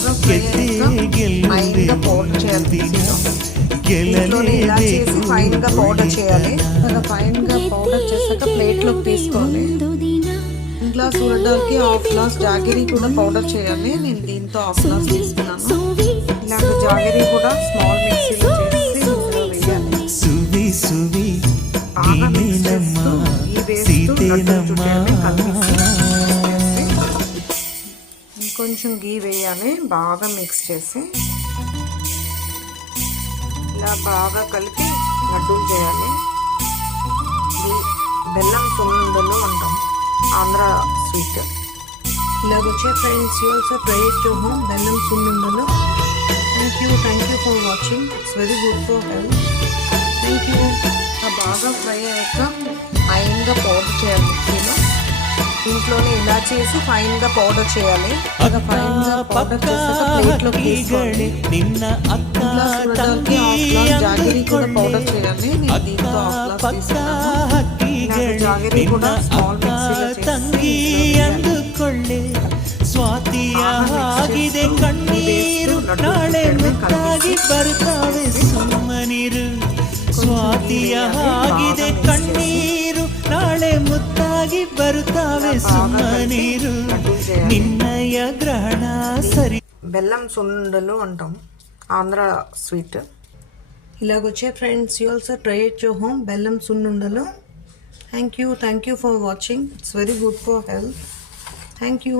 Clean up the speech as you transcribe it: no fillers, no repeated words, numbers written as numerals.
బాగా ఫ్రై అయ్యాక ఫైన్గా పౌడర్ చేయాలి. ఇంట్లోనే ఇలా చేసి ఫైన్గా పౌడర్ చేయాలి. అలా ఫైన్గా పౌడర్ చేశాక ప్లేట్లోకి తీసుకోవాలి. ఇంట్లో సూరడాల్కి హాఫ్ గ్లాస్ జాగరీ కూడా పౌడర్ చేయాలి. నేను దీంతో హాఫ్ గ్లాస్ తీసుకున్నాను. ఇలాంటి జాగరీ కూడా స్మాల్ మిక్సీలో చేసి ఇందులో వేయాలి. బాగా మిక్స్ చేస్తూ గీ వేస్తూ లడ్డు చుట్టాలి. కలిపి ఇంకొంచెం గీ వేయాలి. బాగా మిక్స్ చేసి ఇలా బాగా కలిపి లడ్డూలు చేయాలి. ఇది బెల్లం సున్నుండలు అంటాం, ఆంధ్ర స్వీట్. ఇలాగ వచ్చే friends, you also try it to home bellam sunnundalu. Thank you for watching. It's very good for health. Thank you. బాగా ఫ్రై అయ్యాక ఫైన్గా పౌడర్ చేయాలి. మిక్సీలో ఇంట్లోనే ఇలా చేసి ఫైన్గా పౌడర్ చేయాలి. ఫైన్గా పౌడర్ చేసాక ప్లేట్లోకి తీసుకోండి. ఇంట్లో సూరడాల్కి హాఫ్ గ్లాస్ జాగరీ కూడా పౌడర్ చేయాలి. నేను దీంతో హాఫ్ గ్లాస్ తీసుకున్నాను. జాగరీ కూడా స్మాల్ మిక్సీలో చేసి అందుಕೊಳ್ಳೆ ಸ್ವಾತಿಯ ಆಗಿದೆ ಕಣ್ಣೀರು ನಾಳೆ ಮುತ್ತಾಗಿ ಬರ್ತಾವೆ ಸುಮ್ಮನಿರು. ಸ್ವಾತಿಯ ಆಗಿದೆ ಕಣ್ಣೀರು ನಾಳೆ ಮುತ್ತಾಗಿ ಬರ್ತಾವೆ ಸುಮ್ಮನಿರು. ನಿನ್ನಯ ಗ್ರಹಣ ಸರಿ. బెల్లం సున్నుండలు అంటాం, ఆంధ్ర స్వీట్. ఇలాగొచ్చే friends, you also try it your home bellam sunnundalu. Thank you for watching. It's very good for health. Thank you.